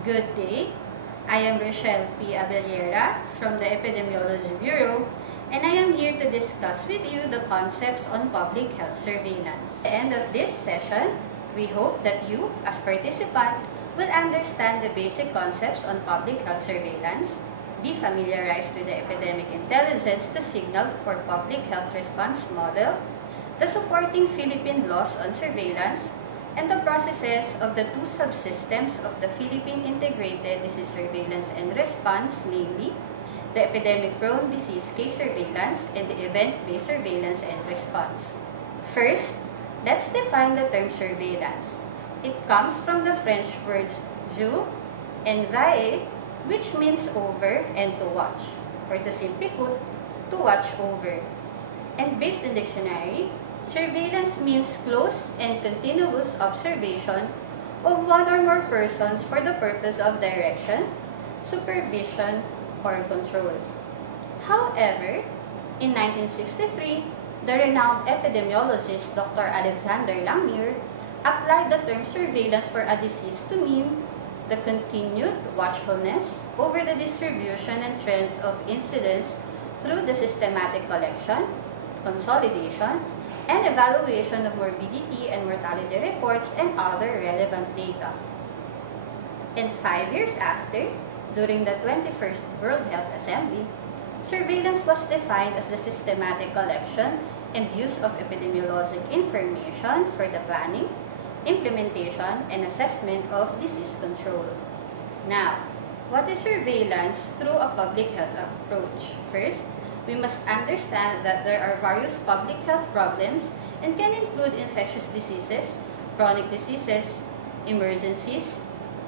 Good day. I am Rochelle P. Abellera from the Epidemiology Bureau, and I am here to discuss with you the concepts on public health surveillance. At the end of this session, we hope that you, as participant, will understand the basic concepts on public health surveillance, be familiarized with the epidemic intelligence to signal for public health response model, the supporting Philippine laws on surveillance, and the processes of the two subsystems of the Philippine Integrated Disease Surveillance and Response, namely, the epidemic-prone disease case surveillance and the event-based surveillance and response. First, let's define the term surveillance. It comes from the French words "jeu" and "veiller", which means over and to watch, or to simply put, to watch over. And based in dictionary, surveillance means close and continuous observation of one or more persons for the purpose of direction, supervision, or control. However, in 1963, the renowned epidemiologist Dr. Alexander Lamure applied the term surveillance for a disease to mean the continued watchfulness over the distribution and trends of incidents through the systematic collection, consolidation, and evaluation of morbidity and mortality reports and other relevant data. And 5 years after, during the 21st World Health Assembly, surveillance was defined as the systematic collection and use of epidemiologic information for the planning, implementation, and assessment of disease control. Now, what is surveillance through a public health approach? First, we must understand that there are various public health problems and can include infectious diseases, chronic diseases, emergencies,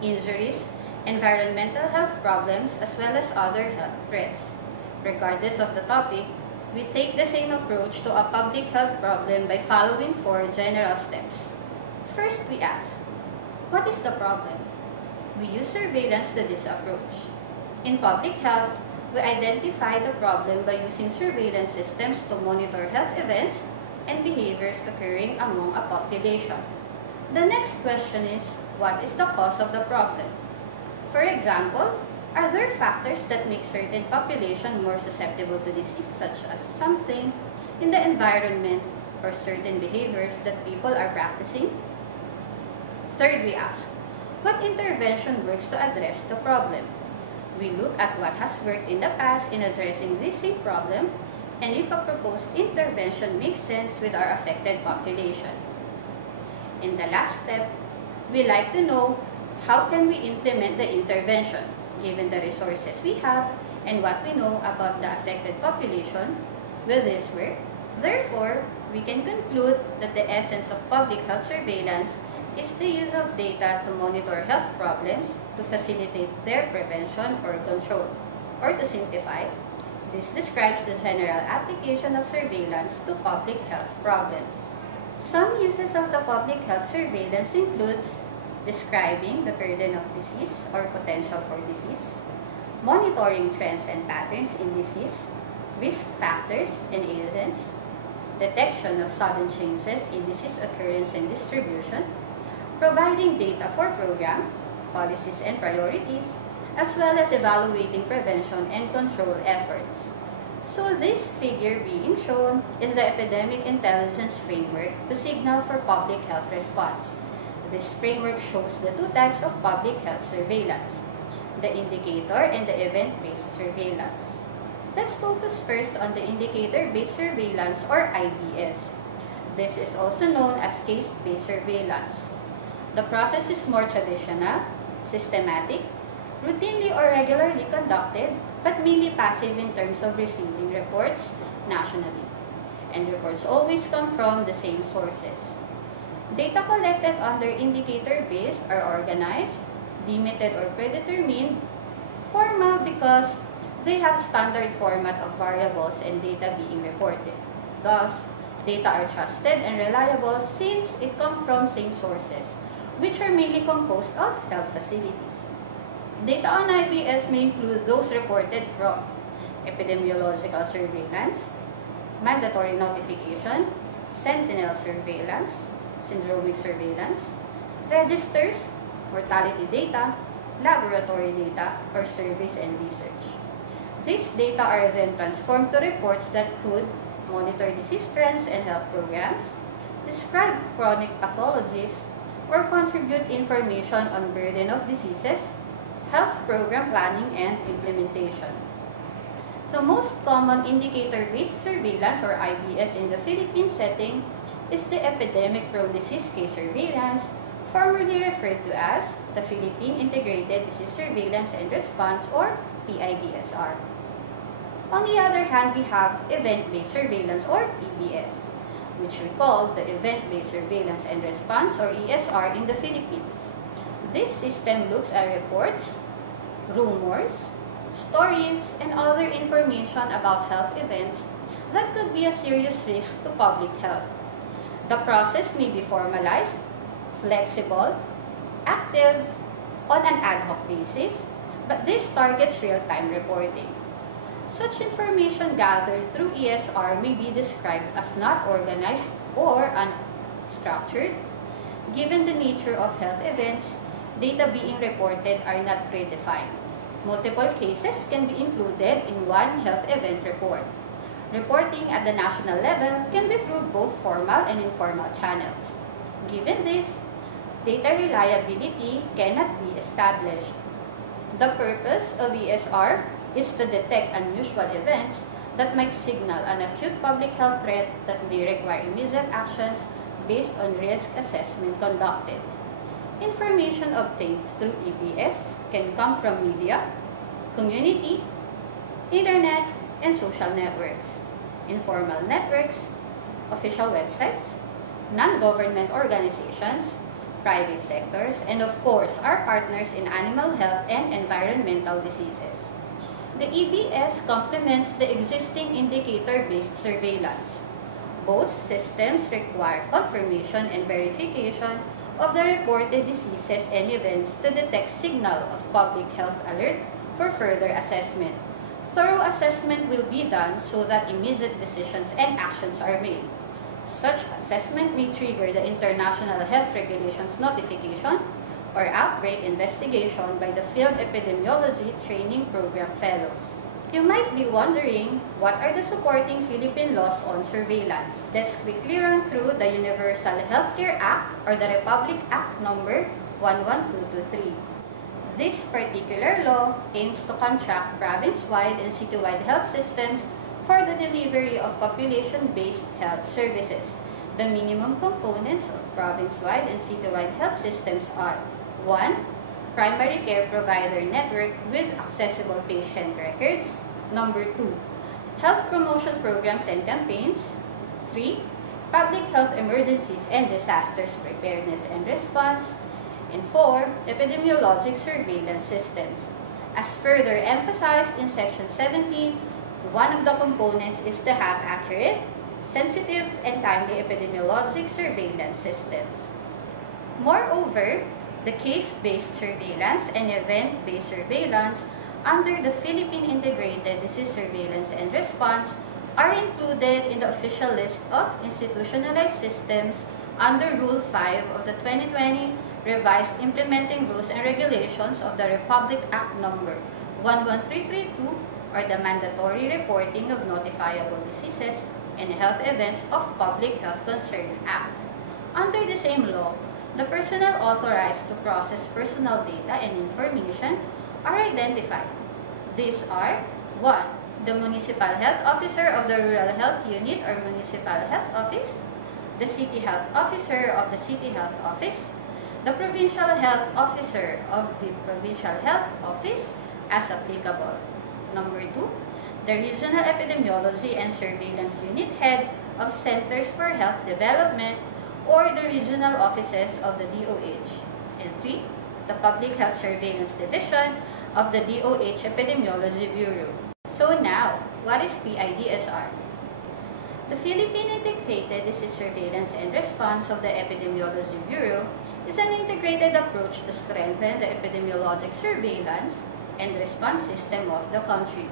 injuries, environmental health problems, as well as other health threats. Regardless of the topic, we take the same approach to a public health problem by following 4 general steps. First, we ask, what is the problem? We use surveillance to this approach. In public health, we identify the problem by using surveillance systems to monitor health events and behaviors occurring among a population. The next question is, what is the cause of the problem? For example, are there factors that make certain population more susceptible to disease, such as something in the environment or certain behaviors that people are practicing? Third, we ask, what intervention works to address the problem? We look at what has worked in the past in addressing this same problem and if a proposed intervention makes sense with our affected population. In the last step, we like to know how can we implement the intervention given the resources we have and what we know about the affected population. Will this work? Therefore, we can conclude that the essence of public health surveillance is the use of data to monitor health problems to facilitate their prevention or control. Or to simplify, this describes the general application of surveillance to public health problems. Some uses of the public health surveillance includes describing the burden of disease or potential for disease, monitoring trends and patterns in disease, risk factors and agents, detection of sudden changes in disease occurrence and distribution, providing data for program, policies and priorities, as well as evaluating prevention and control efforts. So this figure being shown is the Epidemic Intelligence Framework to signal for public health response. This framework shows the 2 types of public health surveillance, the indicator and the event-based surveillance. Let's focus first on the indicator-based surveillance or IBS. This is also known as case-based surveillance. The process is more traditional, systematic, routinely or regularly conducted, but mainly passive in terms of receiving reports nationally. And reports always come from the same sources. Data collected under indicator-based are organized, limited or predetermined, formal because they have standard format of variables and data being reported. Thus, data are trusted and reliable since it comes from same sources, which are mainly composed of health facilities. Data on IBS may include those reported from epidemiological surveillance, mandatory notification, sentinel surveillance, syndromic surveillance, registers, mortality data, laboratory data, or surveys and research. These data are then transformed to reports that could monitor disease trends and health programs, describe chronic pathologies, or contribute information on burden of diseases, health program planning, and implementation. The most common indicator-based surveillance, or IBS, in the Philippine setting is the Epidemic Prone Disease Case Surveillance, formerly referred to as the Philippine Integrated Disease Surveillance and Response, or PIDSR. On the other hand, we have Event-Based Surveillance, or EBS, which we call the Event-Based Surveillance and Response, or ESR, in the Philippines. This system looks at reports, rumors, stories, and other information about health events that could be a serious risk to public health. The process may be formalized, flexible, active, on an ad hoc basis, but this targets real-time reporting. Such information gathered through ESR may be described as not organized or unstructured. Given the nature of health events, data being reported are not predefined. Multiple cases can be included in one health event report. Reporting at the national level can be through both formal and informal channels. Given this, data reliability cannot be established. The purpose of ESR is to detect unusual events that might signal an acute public health threat that may require immediate actions based on risk assessment conducted. Information obtained through EBS can come from media, community, internet, and social networks, informal networks, official websites, non-government organizations, private sectors, and of course, our partners in animal health and environmental diseases. The EBS complements the existing indicator-based surveillance. Both systems require confirmation and verification of the reported diseases and events to detect signal of public health alert for further assessment. Thorough assessment will be done so that immediate decisions and actions are made. Such assessment may trigger the International Health Regulations Notification or outbreak investigation by the Field Epidemiology Training Program Fellows. You might be wondering, what are the supporting Philippine laws on surveillance? Let's quickly run through the Universal Healthcare Act, or the Republic Act number 11223. This particular law aims to contract province-wide and citywide health systems for the delivery of population-based health services. The minimum components of province-wide and citywide health systems are: 1. Primary care provider network with accessible patient records. Number 2. Health promotion programs and campaigns. 3. Public health emergencies and disasters preparedness and response. And 4. Epidemiologic surveillance systems. As further emphasized in Section 17, one of the components is to have accurate, sensitive, and timely epidemiologic surveillance systems. Moreover, the case-based surveillance and event-based surveillance under the Philippine Integrated Disease Surveillance and Response are included in the official list of institutionalized systems under Rule 5 of the 2020 Revised Implementing Rules and Regulations of the Republic Act number 11332, or the Mandatory Reporting of Notifiable Diseases and Health Events of Public Health Concern Act. Under the same law, the personnel authorized to process personal data and information are identified. These are: 1. The Municipal Health Officer of the Rural Health Unit or Municipal Health Office, the City Health Officer of the City Health Office, the Provincial Health Officer of the Provincial Health Office as applicable. Number 2, the Regional Epidemiology and Surveillance Unit Head of Centers for Health Development or the regional offices of the DOH. And 3, the Public Health Surveillance Division of the DOH Epidemiology Bureau. So now, what is PIDSR? The Philippine Integrated Disease Surveillance and Response of the Epidemiology Bureau is an integrated approach to strengthen the epidemiologic surveillance and response system of the country.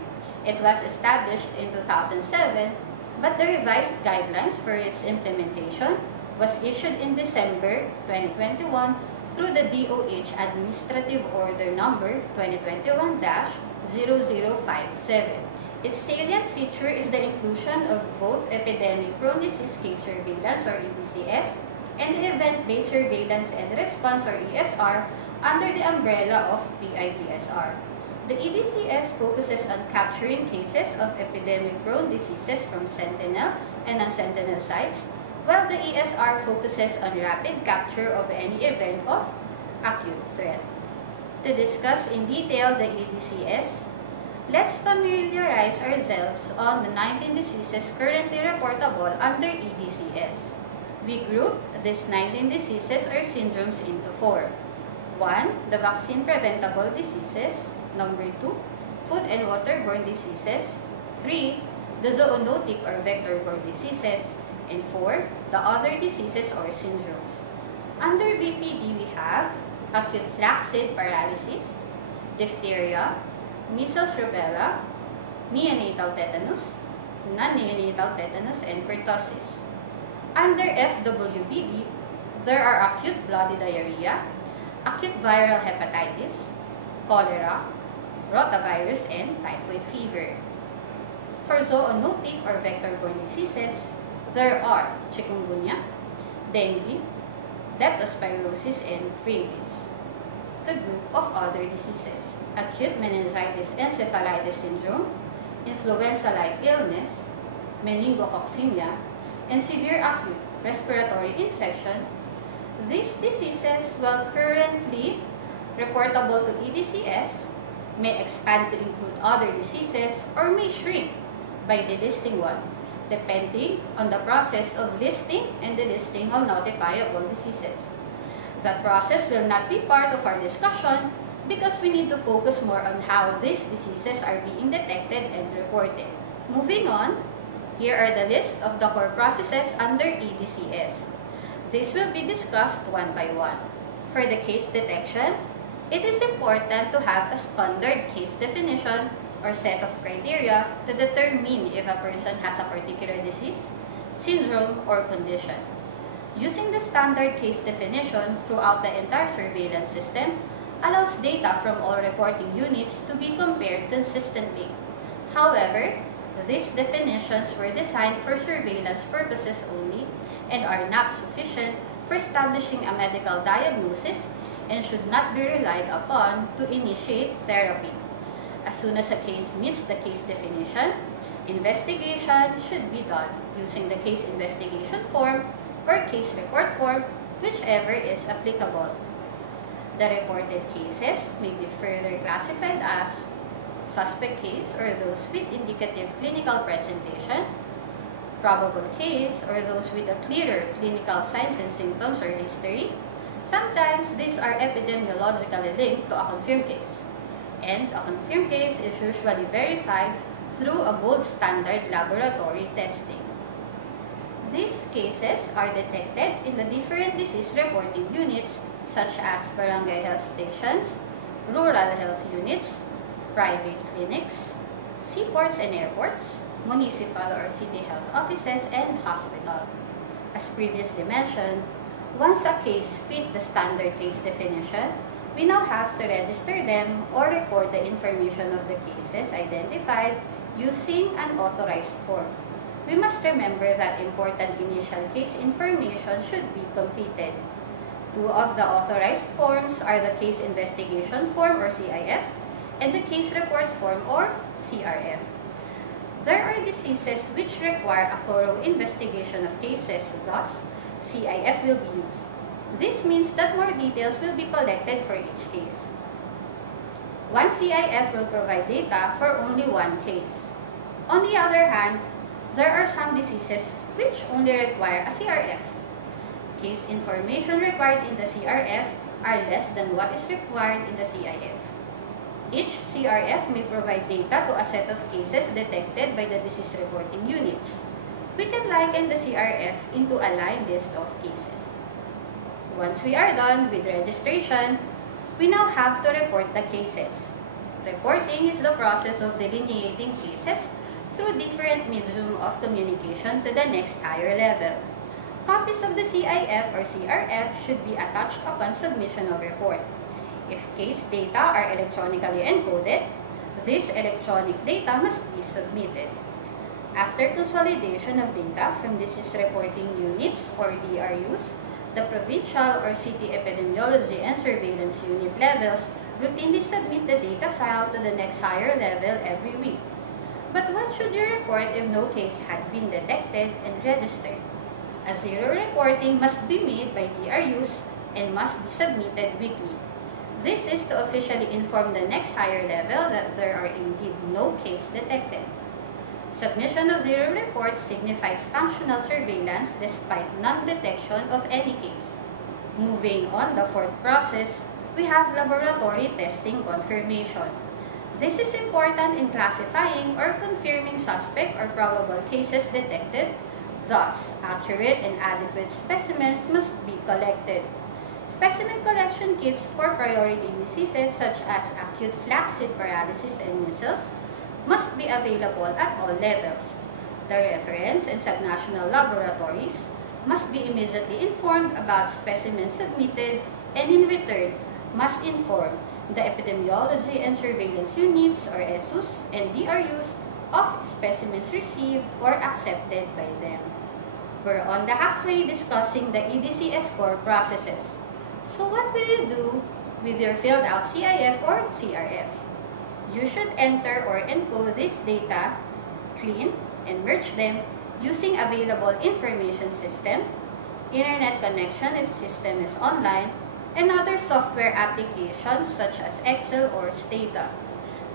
It was established in 2007, but the revised guidelines for its implementation was issued in December 2021 through the DOH Administrative Order Number 2021-0057. Its salient feature is the inclusion of both epidemic-prone disease case surveillance or EDCS and event-based surveillance and response or ESR under the umbrella of PIDSR. The EDCS focuses on capturing cases of epidemic-prone diseases from sentinel and non-sentinel sites, while the ESR focuses on rapid capture of any event of acute threat. To discuss in detail the EDCS, let's familiarize ourselves on the 19 diseases currently reportable under EDCS. We grouped these 19 diseases or syndromes into 4. 1. The vaccine-preventable diseases. Number 2. Food and waterborne diseases. 3. The zoonotic or vector-borne diseases. And 4. The other diseases or syndromes. Under VPD, we have acute flaccid paralysis, diphtheria, measles rubella, neonatal tetanus, non-neonatal tetanus, and pertussis. Under FWBD, there are acute bloody diarrhea, acute viral hepatitis, cholera, rotavirus, and typhoid fever. For zoonotic or vector-borne diseases, there are chikungunya, dengue, leptospirosis, and rabies. The group of other diseases: acute meningitis encephalitis syndrome, influenza-like illness, meningococcemia, and severe acute respiratory infection. These diseases, while currently reportable to EDCS, may expand to include other diseases or may shrink by delisting one, depending on the process of listing and delisting of notifiable diseases. That process will not be part of our discussion because we need to focus more on how these diseases are being detected and reported. Moving on, here are the list of the core processes under EDCS. This will be discussed one by one. For the case detection, it is important to have a standard case definition or set of criteria to determine if a person has a particular disease, syndrome, or condition. Using the standard case definition throughout the entire surveillance system allows data from all reporting units to be compared consistently. However, these definitions were designed for surveillance purposes only and are not sufficient for establishing a medical diagnosis and should not be relied upon to initiate therapy. As soon as a case meets the case definition, investigation should be done using the case investigation form or case report form, whichever is applicable. The reported cases may be further classified as suspect case or those with indicative clinical presentation, probable case or those with a clearer clinical signs and symptoms or history. Sometimes these are epidemiologically linked to a confirmed case, and a confirmed case is usually verified through a gold standard laboratory testing. These cases are detected in the different disease reporting units such as barangay health stations, rural health units, private clinics, seaports and airports, municipal or city health offices, and hospital. As previously mentioned, once a case fits the standard case definition, we now have to register them or record the information of the cases identified using an authorized form. We must remember that important initial case information should be completed. Two of the authorized forms are the Case Investigation Form or CIF and the Case Report Form or CRF. There are diseases which require a thorough investigation of cases, thus, CIF will be used. This means that more details will be collected for each case. One CIF will provide data for only one case. On the other hand, there are some diseases which only require a CRF. Case information required in the CRF are less than what is required in the CIF. Each CRF may provide data to a set of cases detected by the disease reporting units. We can liken the CRF into a line list of cases. Once we are done with registration, we now have to report the cases. Reporting is the process of delineating cases through different medium of communication to the next higher level. Copies of the CIF or CRF should be attached upon submission of report. If case data are electronically encoded, this electronic data must be submitted. After consolidation of data from disease reporting units or DRUs, the provincial or city epidemiology and surveillance unit levels routinely submit the data file to the next higher level every week. But what should you report if no case had been detected and registered? A zero reporting must be made by DRUs and must be submitted weekly. This is to officially inform the next higher level that there are indeed no case detected. Submission of zero reports signifies functional surveillance despite non-detection of any case. Moving on the fourth process, we have laboratory testing confirmation. This is important in classifying or confirming suspect or probable cases detected. Thus, accurate and adequate specimens must be collected. Specimen collection kits for priority diseases such as acute flaccid paralysis and measles must be available at all levels. The reference and subnational laboratories must be immediately informed about specimens submitted and in return must inform the epidemiology and surveillance units or ESUs and DRUs of specimens received or accepted by them. We're on the halfway discussing the EDCS core processes. So what will you do with your filled out CIF or CRF? You should enter or encode this data, clean, and merge them using available information system, internet connection if system is online, and other software applications such as Excel or Stata.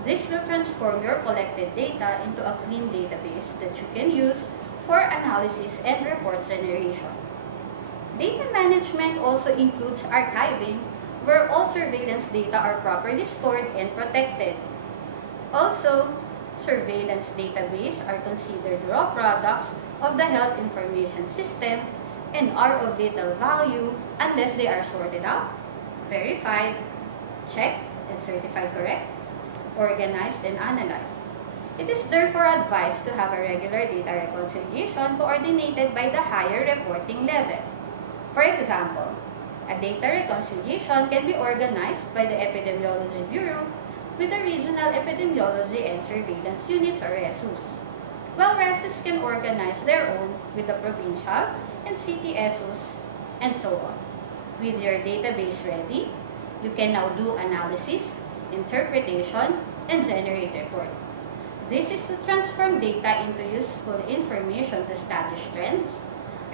This will transform your collected data into a clean database that you can use for analysis and report generation. Data management also includes archiving, where all surveillance data are properly stored and protected. Also, surveillance databases are considered raw products of the health information system and are of little value unless they are sorted out, verified, checked and certified correct, organized and analyzed. It is therefore advised to have a regular data reconciliation coordinated by the higher reporting level. For example, a data reconciliation can be organized by the Epidemiology Bureau with the Regional Epidemiology and Surveillance Units or RESUs, while RESUs can organize their own with the provincial and city ESUs, and so on. With your database ready, you can now do analysis, interpretation, and generate report. This is to transform data into useful information to establish trends,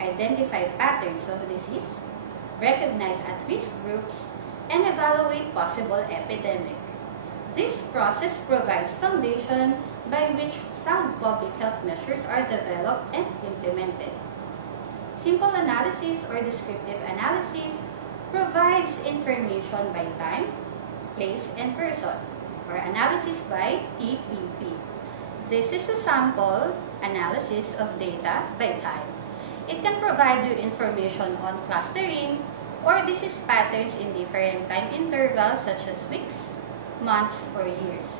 identify patterns of disease, recognize at-risk groups, and evaluate possible epidemic. This process provides foundation by which sound public health measures are developed and implemented. Simple analysis or descriptive analysis provides information by time, place, and person, or analysis by TPP. This is a sample analysis of data by time. It can provide you information on clustering or disease patterns in different time intervals such as weeks, months, or years.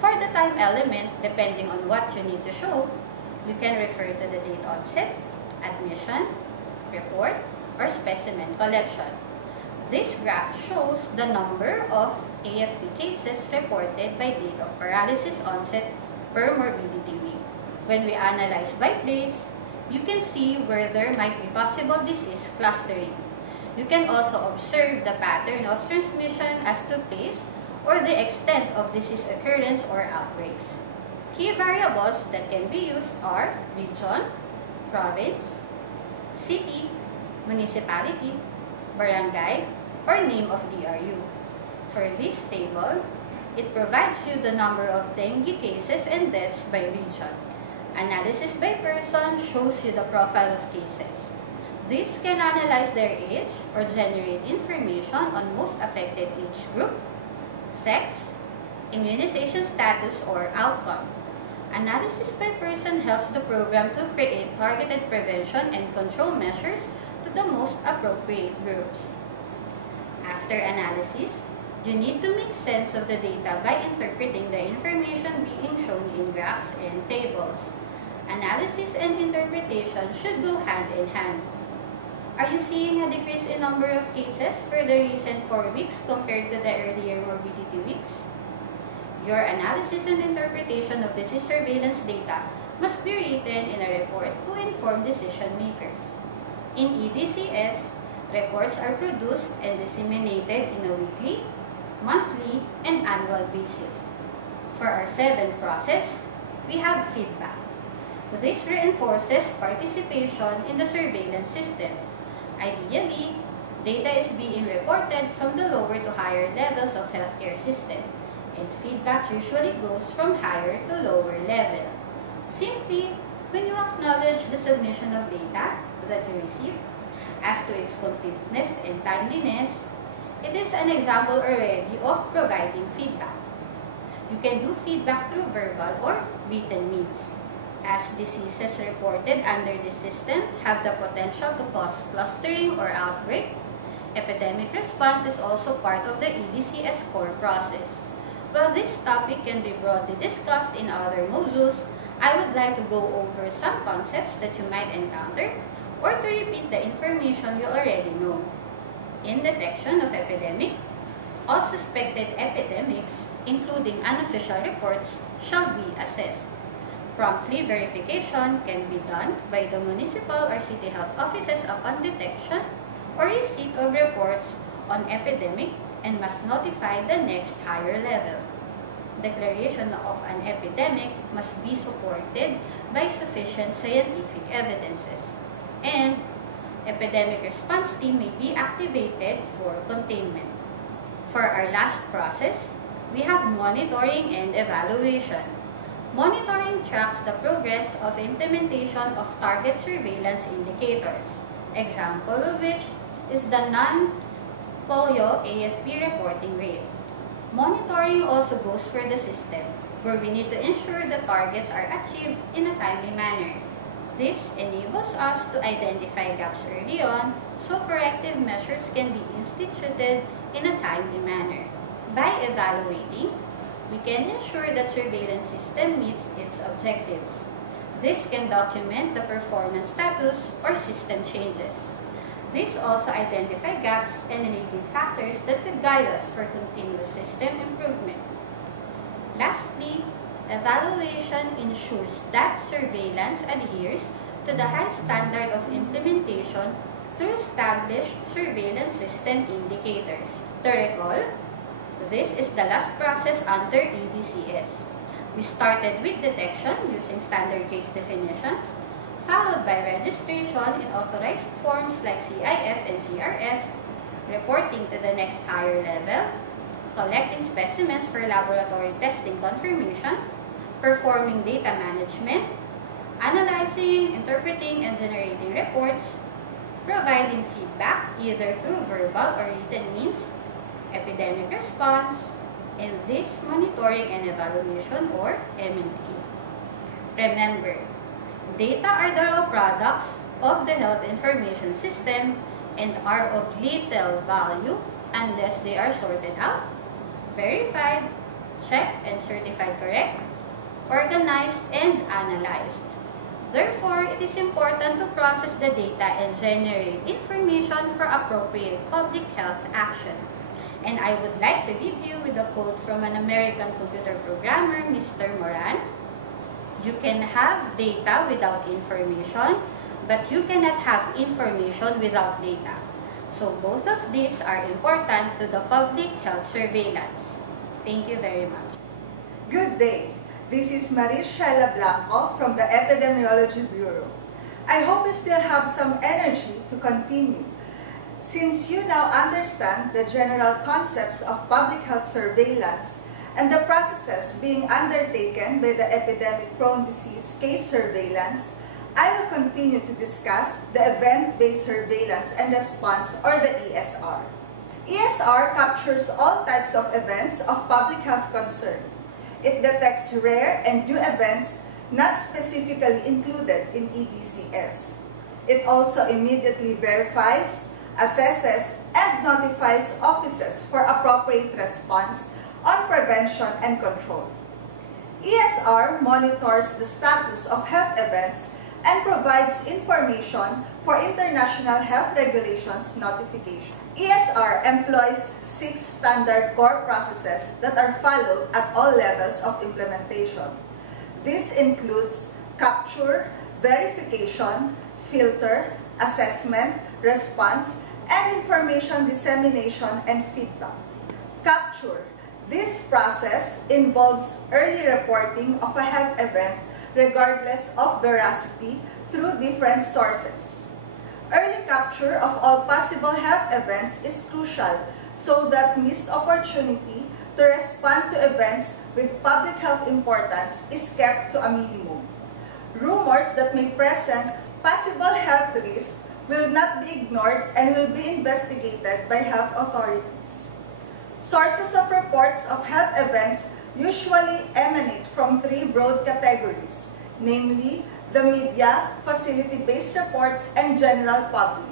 For the time element, depending on what you need to show, you can refer to the date onset, admission, report, or specimen collection. This graph shows the number of AFP cases reported by date of paralysis onset per morbidity week. When we analyze by place, you can see where there might be possible disease clustering. You can also observe the pattern of transmission as to place or the extent of disease occurrence or outbreaks. Key variables that can be used are region, province, city, municipality, barangay, or name of DRU. For this table, it provides you the number of dengue cases and deaths by region. Analysis by person shows you the profile of cases. This can analyze their age or generate information on most affected age group, sex, immunization status, or outcome. Analysis by person helps the program to create targeted prevention and control measures to the most appropriate groups. After analysis, you need to make sense of the data by interpreting the information being shown in graphs and tables. Analysis and interpretation should go hand in hand. Are you seeing a decrease in number of cases for the recent 4 weeks compared to the earlier morbidity weeks? Your analysis and interpretation of disease surveillance data must be written in a report to inform decision makers. In EDCS, reports are produced and disseminated in a weekly, monthly, and annual basis. For our 7th process, we have feedback. This reinforces participation in the surveillance system. Ideally, data is being reported from the lower to higher levels of healthcare system, and feedback usually goes from higher to lower level. Simply, when you acknowledge the submission of data that you receive, as to its completeness and timeliness, it is an example already of providing feedback. You can do feedback through verbal or written means. As diseases reported under this system have the potential to cause clustering or outbreak, epidemic response is also part of the EDCS core process. While this topic can be broadly discussed in other modules, I would like to go over some concepts that you might encounter or to repeat the information you already know. In detection of epidemic, all suspected epidemics, including unofficial reports, shall be assessed. Promptly verification can be done by the municipal or city health offices upon detection or receipt of reports on epidemic and must notify the next higher level. Declaration of an epidemic must be supported by sufficient scientific evidences, and epidemic response team may be activated for containment. For our last process, we have monitoring and evaluation. Monitoring tracks the progress of implementation of target surveillance indicators, example of which is the non-polio AFP reporting rate. Monitoring also goes for the system, where we need to ensure the targets are achieved in a timely manner. This enables us to identify gaps early on, so corrective measures can be instituted in a timely manner. By evaluating, we can ensure that surveillance system meets its objectives. This can document the performance status or system changes. This also identifies gaps and enabling factors that could guide us for continuous system improvement. Lastly, evaluation ensures that surveillance adheres to the high standard of implementation through established surveillance system indicators. To recall, this is the last process under EDCS. We started with detection using standard case definitions, followed by registration in authorized forms like CIF and CRF, reporting to the next higher level, collecting specimens for laboratory testing confirmation, performing data management, analyzing, interpreting, and generating reports, providing feedback either through verbal or written means, epidemic response, and this monitoring and evaluation or M&E. Remember, data are the raw products of the health information system and are of little value unless they are sorted out, verified, checked and certified correct, organized, and analyzed. Therefore, it is important to process the data and generate information for appropriate public health action. And I would like to leave you with a quote from an American computer programmer, Mr. Moran. You can have data without information, but you cannot have information without data. So both of these are important to the public health surveillance. Thank you very much. Good day. This is Marichela Blanco from the Epidemiology Bureau. I hope you still have some energy to continue. Since you now understand the general concepts of public health surveillance and the processes being undertaken by the epidemic-prone disease case surveillance, I will continue to discuss the event-based surveillance and response, or the ESR. ESR captures all types of events of public health concern. It detects rare and new events not specifically included in EDCS. It also immediately verifies, assesses, and notifies offices for appropriate response on prevention and control. ESR monitors the status of health events and provides information for international health regulations notification. ESR employs 6 standard core processes that are followed at all levels of implementation. This includes capture, verification, filter, assessment, response, and information dissemination and feedback. Capture. This process involves early reporting of a health event regardless of veracity through different sources. Early capture of all possible health events is crucial so that missed opportunity to respond to events with public health importance is kept to a minimum. Rumors that may present possible health risks will not be ignored and will be investigated by health authorities. Sources of reports of health events usually emanate from 3 broad categories, namely the media, facility-based reports, and general public.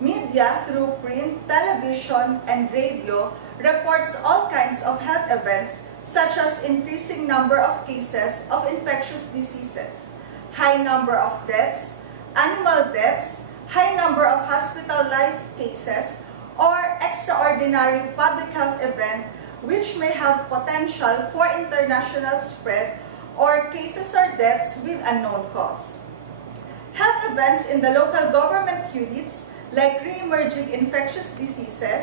Media, through print, television, and radio, reports all kinds of health events such as increasing number of cases of infectious diseases, high number of deaths, animal deaths, high number of hospitalized cases, or extraordinary public health event which may have potential for international spread or cases or deaths with unknown cause. Health events in the local government units like re-emerging infectious diseases,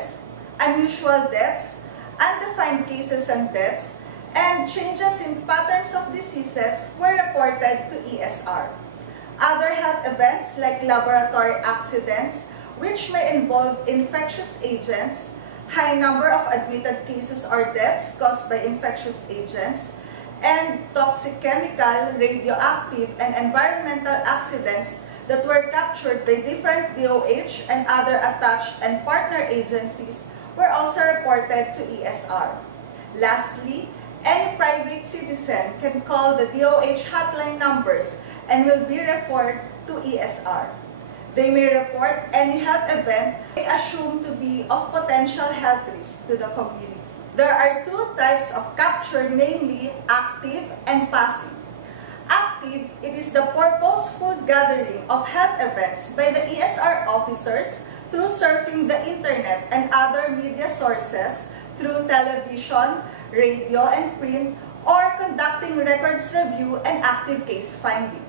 unusual deaths, undefined cases and deaths, and changes in patterns of diseases were reported to ESR. Other health events like laboratory accidents, which may involve infectious agents, high number of admitted cases or deaths caused by infectious agents, and toxic chemical, radioactive, and environmental accidents that were captured by different DOH and other attached and partner agencies were also reported to ESR. Lastly, any private citizen can call the DOH hotline numbers and will be referred to ESR. They may report any health event they assume to be of potential health risk to the community. There are 2 types of capture, namely active and passive. Active, it is the purposeful gathering of health events by the ESR officers through surfing the internet and other media sources through television, radio, and print, or conducting records review and active case finding.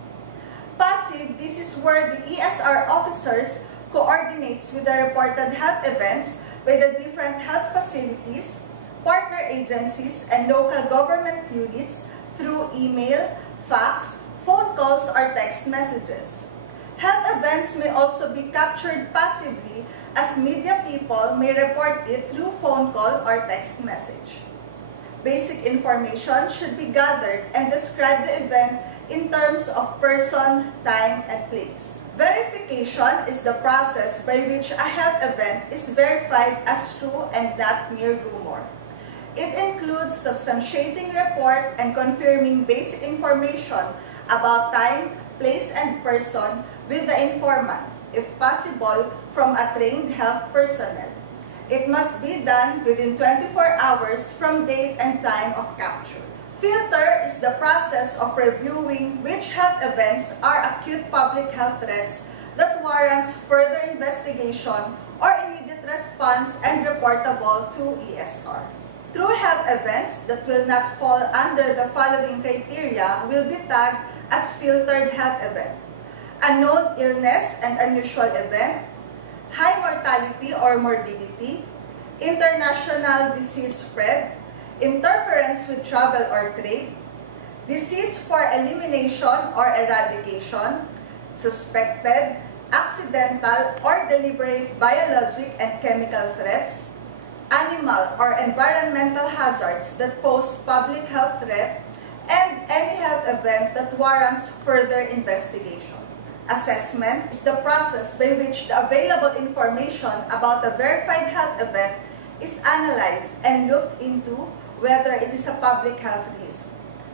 Passive, this is where the ESR officers coordinates with the reported health events by the different health facilities, partner agencies, and local government units through email, fax, phone calls, or text messages. Health events may also be captured passively as media people may report it through phone call or text message. Basic information should be gathered and describe the event in terms of person, time, and place. Verification is the process by which a health event is verified as true and not mere rumor. It includes substantiating report and confirming basic information about time, place, and person with the informant, if possible, from a trained health personnel. It must be done within 24 hours from date and time of capture. Filter is the process of reviewing which health events are acute public health threats that warrants further investigation or immediate response and reportable to ESR. True health events that will not fall under the following criteria will be tagged as filtered health event: a known illness and unusual event, high mortality or morbidity, international disease spread, interference with travel or trade, disease for elimination or eradication, suspected, accidental, or deliberate biologic and chemical threats, animal or environmental hazards that pose public health threat, and any health event that warrants further investigation. Assessment is the process by which the available information about a verified health event is analyzed and looked into whether it is a public health risk,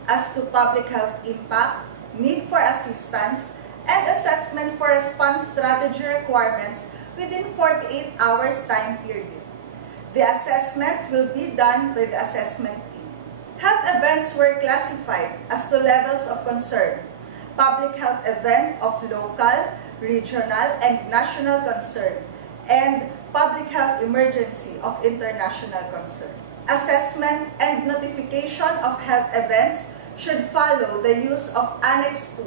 as to public health impact, need for assistance, and assessment for response strategy requirements within 48 hours time period. The assessment will be done by the assessment team. Health events were classified as to levels of concern. public health event of local, regional, and national concern, and public health emergency of international concern. Assessment and notification of health events should follow the use of Annex 2,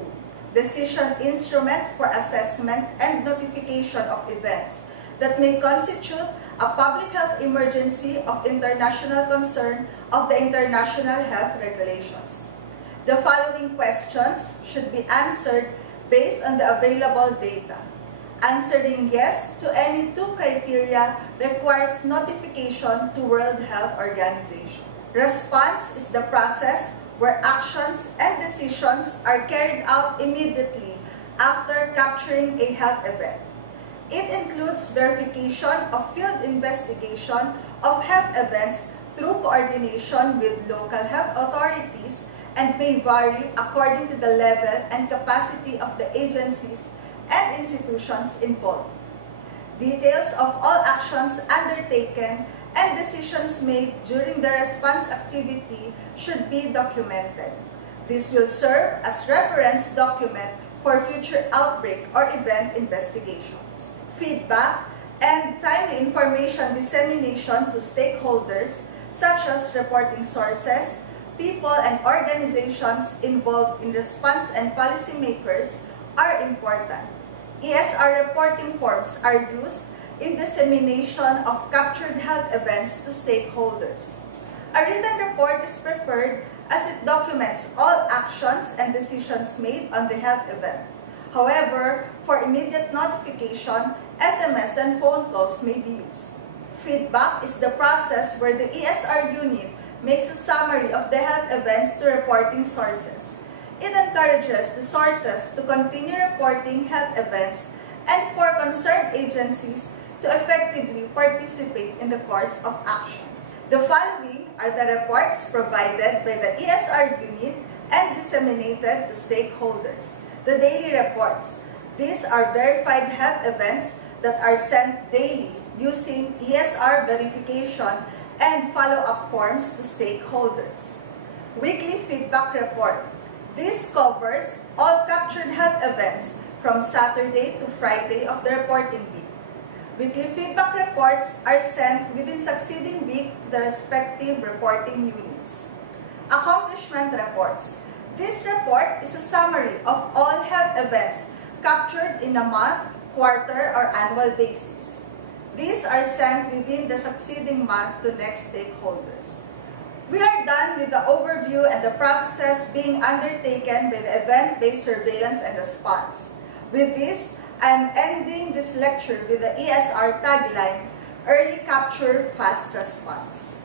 Decision Instrument for Assessment and Notification of Events that may constitute a public health emergency of international concern of the international health regulations. The following questions should be answered based on the available data. Answering yes to any two criteria requires notification to World Health Organization. Response is the process where actions and decisions are carried out immediately after capturing a health event. It includes verification of field investigation of health events through coordination with local health authorities and may vary according to the level and capacity of the agencies and institutions involved. Details of all actions undertaken and decisions made during the response activity should be documented. This will serve as reference document for future outbreak or event investigations. Feedback and timely information dissemination to stakeholders such as reporting sources, people and organizations involved in response and policymakers are important. ESR reporting forms are used in dissemination of captured health events to stakeholders. A written report is preferred as it documents all actions and decisions made on the health event. However, for immediate notification, SMS and phone calls may be used. Feedback is the process where the ESR unit makes a summary of the health events to reporting sources. It encourages the sources to continue reporting health events and for concerned agencies to effectively participate in the course of actions. The following are the reports provided by the ESR unit and disseminated to stakeholders. The daily reports. These are verified health events that are sent daily using ESR verification and follow-up forms to stakeholders. Weekly feedback report. This covers all captured health events from Saturday to Friday of the reporting week. Weekly feedback reports are sent within succeeding week to the respective reporting units. Accomplishment reports. This report is a summary of all health events captured in a month, quarter, or annual basis. These are sent within the succeeding month to next stakeholders. We are done with the overview and the processes being undertaken by the event-based surveillance and response. With this, I am ending this lecture with the ESR tagline, Early Capture, Fast Response.